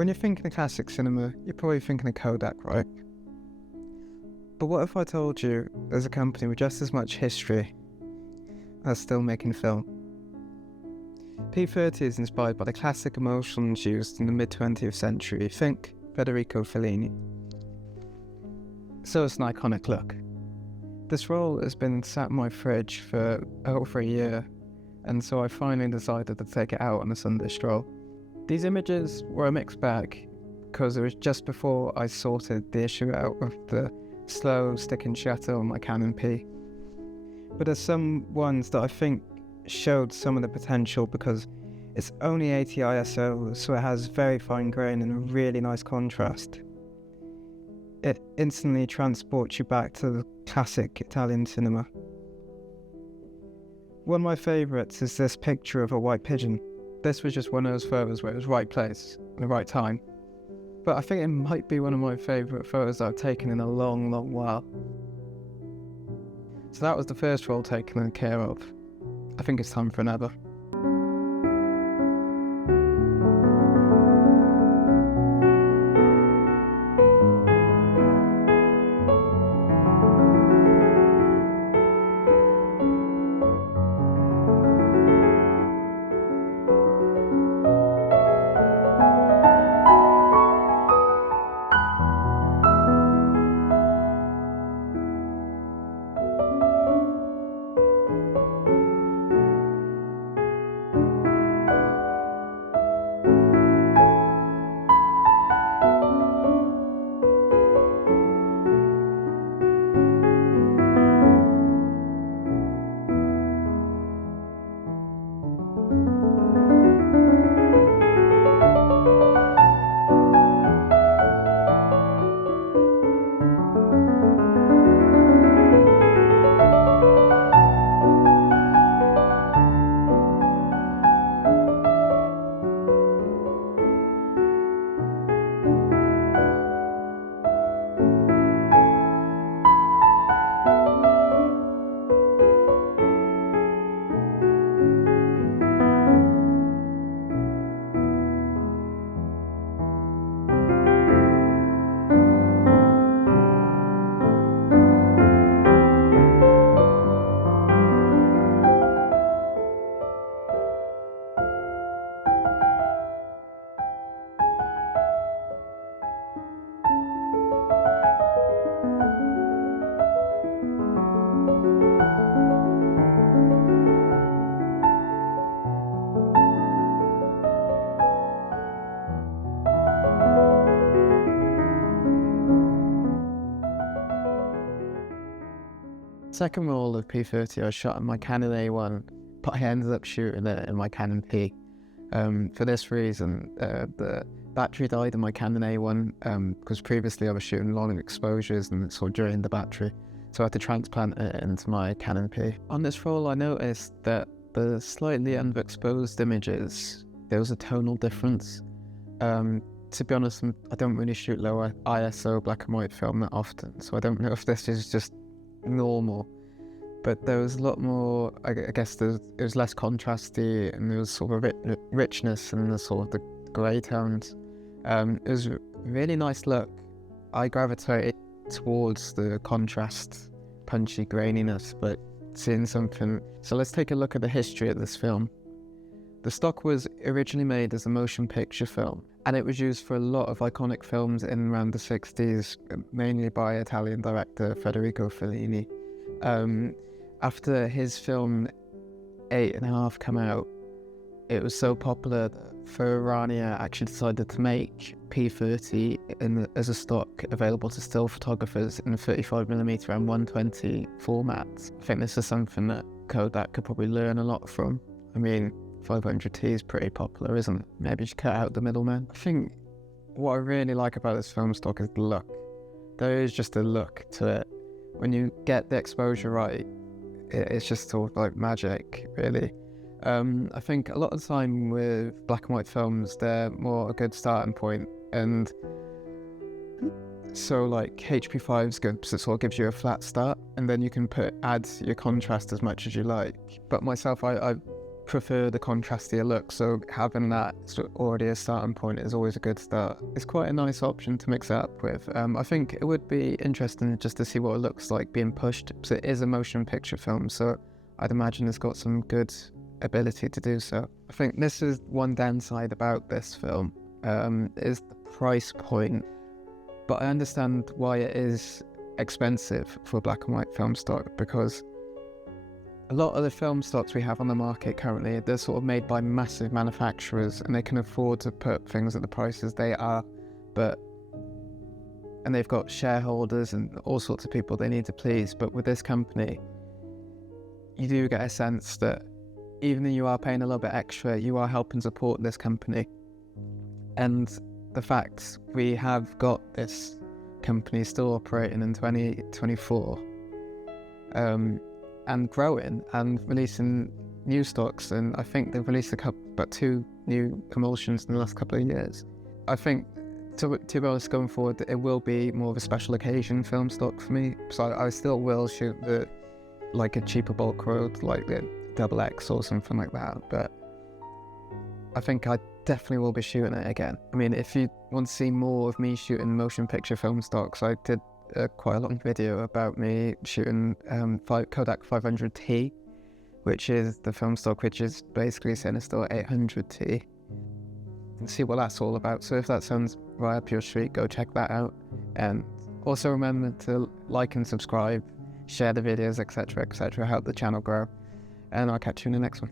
When you're thinking of classic cinema, you're probably thinking of Kodak, right? But what if I told you there's a company with just as much history that's still making film? P30 is inspired by the classic emulsions used in the mid-20th century. Think Federico Fellinis. So it's an iconic look. This roll has been sat in my fridge for over a year, and so I finally decided to take it out on a Sunday stroll. These images were a mixed bag, because it was just before I sorted the issue out of the slow stick and shutter on my Canon P. But there's some ones that I think showed some of the potential because it's only 80 ISO, so it has very fine grain and a really nice contrast. It instantly transports you back to the classic Italian cinema. One of my favourites is this picture of a white pigeon. This was just one of those photos where it was right place, at the right time. But I think it might be one of my favourite photos that I've taken in a long, long while. So that was the first roll taken care of. I think it's time for another. Second roll of P30 I shot in my Canon A1, but I ended up shooting it in my Canon P. For this reason, the battery died in my Canon A1 because previously I was shooting long exposures and it sort of drained the battery, so I had to transplant it into my Canon P. On this roll I noticed that the slightly underexposed images, there was a tonal difference. To be honest, I don't really shoot low ISO black and white film that often, so I don't know if this is just normal, but there was a lot more, I guess it was less contrasty, and there was sort of a richness in the sort of the grey tones. It was a really nice look. I gravitated towards the contrast, punchy graininess, but seeing something. So let's take a look at the history of this film. The stock was originally made as a motion picture film, and it was used for a lot of iconic films in around the 60s, mainly by Italian director Federico Fellinis. After his film 8.5 came out, it was so popular that Ferrania actually decided to make P30 as a stock available to still photographers in 35mm and 120 formats. I think this is something that Kodak could probably learn a lot from. I mean, 500T is pretty popular, isn't it? Maybe just cut out the middleman. I think what I really like about this film stock is the look. There is just a look to it. When you get the exposure right, it's just sort of like magic, really. I think a lot of the time with black and white films, they're more a good starting point, and so like HP5 is good because it sort of gives you a flat start, and then you can add your contrast as much as you like. But myself, I prefer the contrastier look, so having that sort of already a starting point is always a good start. It's quite a nice option to mix it up with. I think it would be interesting just to see what it looks like being pushed, because it is a motion picture film, so I'd imagine it's got some good ability to do so. I think this is one downside about this film, is the price point, but I understand why it is expensive for a black and white film stock, because a lot of the film stocks we have on the market currently, they're sort of made by massive manufacturers and they can afford to put things at the prices they are, and they've got shareholders and all sorts of people they need to please. But with this company, you do get a sense that even though you are paying a little bit extra, you are helping support this company. And the fact we have got this company still operating in 2024, and growing and releasing new stocks, and I think they've released about 2 new emulsions in the last couple of years. I think, to be honest, going forward, it will be more of a special occasion film stock for me. So I still will shoot like a cheaper bulk road, like the XX or something like that. But I think I definitely will be shooting it again. I mean, if you want to see more of me shooting motion picture film stocks, I did quite a long video about me shooting Kodak 500T, which is the film stock which is basically Cinestill 800T, and see what that's all about. So if that sounds right up your street, go check that out. And also remember to like and subscribe, share the videos, etc., etc., help the channel grow. And I'll catch you in the next one.